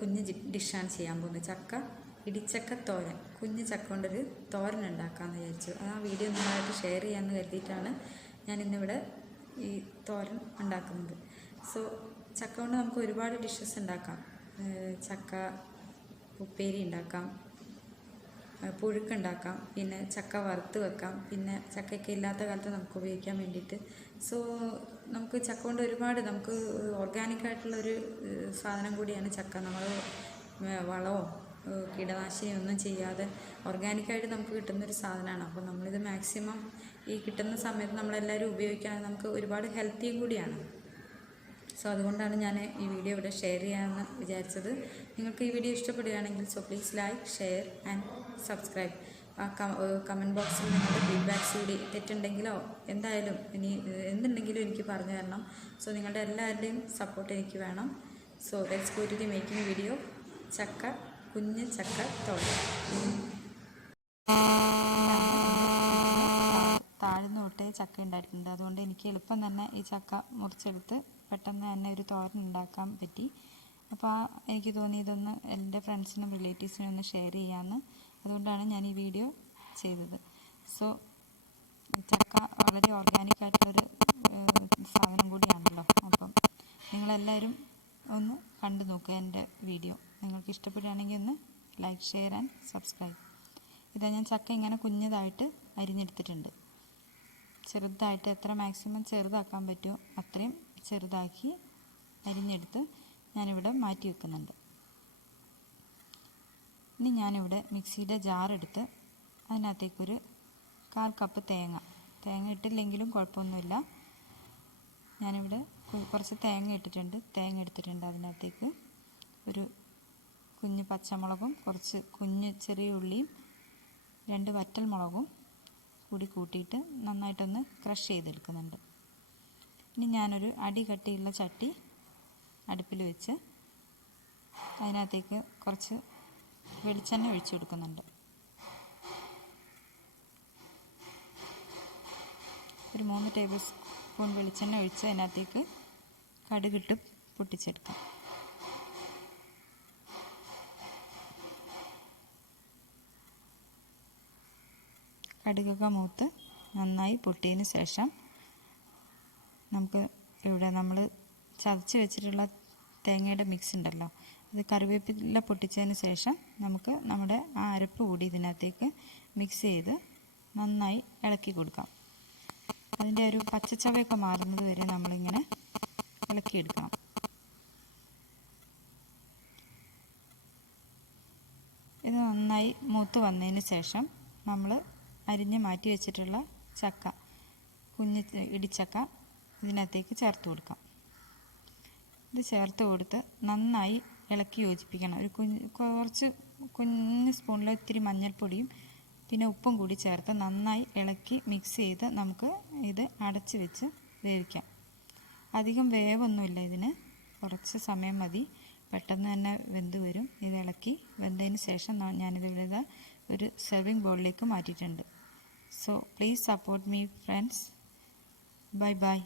കുഞ്ഞ് ഡിഷാണ് ചെയ്യാൻ പോകുന്നത്. ചക്ക ഇടിച്ചക്ക തോരൻ. കുഞ്ഞ് ചക്ക കൊണ്ടൊരു തോരൻ ഉണ്ടാക്കാമെന്ന് വിചാരിച്ചു. ആ വീഡിയോ നിങ്ങളായിട്ട് ഷെയർ ചെയ്യാമെന്ന് കരുതിയിട്ടാണ് ഞാനിന്നിവിടെ ഈ തോരൻ ഉണ്ടാക്കുന്നത്. സോ ചക്ക കൊണ്ട് നമുക്ക് ഒരുപാട് ഡിഷസ് ഉണ്ടാക്കാം. ചക്ക ഉപ്പേരി ഉണ്ടാക്കാം, പുഴുക്കുണ്ടാക്കാം, പിന്നെ ചക്ക വറുത്ത് വെക്കാം, പിന്നെ ചക്കയൊക്കെ ഇല്ലാത്ത കാലത്ത് നമുക്ക് ഉപയോഗിക്കാൻ വേണ്ടിയിട്ട്. സോ നമുക്ക് ചക്ക കൊണ്ട് ഒരുപാട് നമുക്ക് ഓർഗാനിക്കായിട്ടുള്ളൊരു സാധനം കൂടിയാണ് ചക്ക. നമ്മൾ വളമോ കീടനാശിനി ഒന്നും ചെയ്യാതെ ഓർഗാനിക്കായിട്ട് നമുക്ക് കിട്ടുന്നൊരു സാധനമാണ്. അപ്പോൾ നമ്മളിത് മാക്സിമം ഈ കിട്ടുന്ന സമയത്ത് നമ്മളെല്ലാവരും ഉപയോഗിക്കുകയാണെങ്കിൽ നമുക്ക് ഒരുപാട് ഹെൽത്തിയും കൂടിയാണ്. സോ അതുകൊണ്ടാണ് ഞാൻ ഈ വീഡിയോ ഇവിടെ ഷെയർ ചെയ്യാമെന്ന് വിചാരിച്ചത്. നിങ്ങൾക്ക് ഈ വീഡിയോ ഇഷ്ടപ്പെടുകയാണെങ്കിൽ so please like, share and subscribe. ആ കമൻറ്റ് ബോക്സിൽ നിങ്ങളുടെ ഫീഡ്ബാക്ക്സ് കൂടി തെറ്റുണ്ടെങ്കിലോ എന്തായാലും ഇനി എന്തുണ്ടെങ്കിലും എനിക്ക് പറഞ്ഞു തരണം. സോ നിങ്ങളുടെ എല്ലാവരുടെയും സപ്പോർട്ട് എനിക്ക് വേണം. So let's go to the making video. ചക്ക, കുഞ്ഞ് ചക്ക തോരൻ. താഴ്ന്നു തൊട്ടേ ചക്ക ഉണ്ടായിട്ടുണ്ട്. അതുകൊണ്ട് എനിക്ക് എളുപ്പം തന്നെ ഈ ചക്ക മുറിച്ചെടുത്ത് പെട്ടെന്ന് തന്നെ ഒരു തോരൻ ഉണ്ടാക്കാൻ പറ്റി. അപ്പോൾ എനിക്ക് തോന്നി ഇതൊന്ന് എൻ്റെ ഫ്രണ്ട്സിനും റിലേറ്റീവ്സിനും ഒന്ന് ഷെയർ ചെയ്യാമെന്ന്. അതുകൊണ്ടാണ് ഞാൻ ഈ വീഡിയോ ചെയ്തത്. സോ ചക്ക വളരെ ഓർഗാനിക്കായിട്ടുള്ളൊരു സാധനം കൂടിയാണല്ലോ. അപ്പം നിങ്ങളെല്ലാവരും ഒന്ന് കണ്ടു നോക്കുക എൻ്റെ വീഡിയോ. നിങ്ങൾക്ക് ഇഷ്ടപ്പെടുകയാണെങ്കിൽ ഒന്ന് ലൈക്ക്, ഷെയർ ആൻഡ് സബ്സ്ക്രൈബ്. ഇതാ ഞാൻ ചക്ക ഇങ്ങനെ കുഞ്ഞതായിട്ട് അരിഞ്ഞെടുത്തിട്ടുണ്ട്. ചെറുതായിട്ട് എത്ര മാക്സിമം ചെറുതാക്കാൻ പറ്റുമോ അത്രയും ചെറുതാക്കി അരിഞ്ഞെടുത്ത് ഞാനിവിടെ മാറ്റി വെക്കുന്നുണ്ട്. ഇനി ഞാനിവിടെ മിക്സിയുടെ ജാറെടുത്ത് അതിനകത്തേക്കൊരു 1/4 കപ്പ് തേങ്ങ ഇട്ടില്ലെങ്കിലും കുഴപ്പമൊന്നുമില്ല. ഞാനിവിടെ കുറച്ച് തേങ്ങ എടുത്തിട്ടുണ്ട്. അതിനകത്തേക്ക് ഒരു കുഞ്ഞ് പച്ചമുളകും കുറച്ച് കുഞ്ഞ് ചെറിയ ഉള്ളിയും 2 വറ്റൽ മുളകും കൂടി കൂട്ടിയിട്ട് നന്നായിട്ടൊന്ന് ക്രഷ് ചെയ്തെടുക്കുന്നുണ്ട്. ഇനി ഞാനൊരു അടി കട്ടിയുള്ള ചട്ടി അടുപ്പിൽ വെച്ച് അതിനകത്തേക്ക് കുറച്ച് വെളിച്ചെണ്ണ ഒഴിച്ചു കൊടുക്കുന്നുണ്ട്. ഒരു 3 ടേബിൾ സ്പൂൺ വെളിച്ചെണ്ണ ഒഴിച്ച് അതിനകത്തേക്ക് കടുകിട്ട് പൊട്ടിച്ചെടുക്കാം. കടുകൊക്കെ മൂത്ത് നന്നായി പൊട്ടിയതിന് ശേഷം നമുക്ക് ഇവിടെ നമ്മൾ ചതച്ച് വെച്ചിട്ടുള്ള തേങ്ങയുടെ മിക്സ് ഉണ്ടല്ലോ, അത് കറിവേപ്പില പൊട്ടിച്ചതിന് ശേഷം നമുക്ക് നമ്മുടെ ആ അരപ്പ് കൂടി ഇതിനകത്തേക്ക് മിക്സ് ചെയ്ത് നന്നായി ഇളക്കി കൊടുക്കാം. അതിൻ്റെ ഒരു പച്ചച്ചവയൊക്കെ മാറുന്നത് വരെ നമ്മളിങ്ങനെ ഇളക്കിയെടുക്കണം. ഇത് നന്നായി മൂത്ത് വന്നതിന് ശേഷം നമ്മൾ അരിഞ്ഞ് മാറ്റി വെച്ചിട്ടുള്ള ചക്ക, കുഞ്ഞ് ഇടിച്ചക്ക ഇതിനകത്തേക്ക് ചേർത്ത് കൊടുക്കാം. ഇത് ചേർത്ത് കൊടുത്ത് നന്നായി ഇളക്കി യോജിപ്പിക്കണം. കുറച്ച് കുഞ്ഞ് സ്പൂണിൽ ഇത്തിരി മഞ്ഞൾപ്പൊടിയും പിന്നെ ഉപ്പും കൂടി ചേർത്ത് നന്നായി ഇളക്കി മിക്സ് ചെയ്ത് നമുക്ക് ഇത് അടച്ച് വെച്ച് വേവിക്കാം. അധികം വേവൊന്നുമില്ല ഇതിന്, കുറച്ച് സമയം മതി, പെട്ടെന്ന് തന്നെ വെന്ത് വരും. ഇത് ഇളക്കി വെന്തതിന് ശേഷം ഞാനിതിവിടെ ഒരു സെർവിങ് ബൗളിലേക്ക് മാറ്റിയിട്ടുണ്ട്. So please support me friends. Bye bye.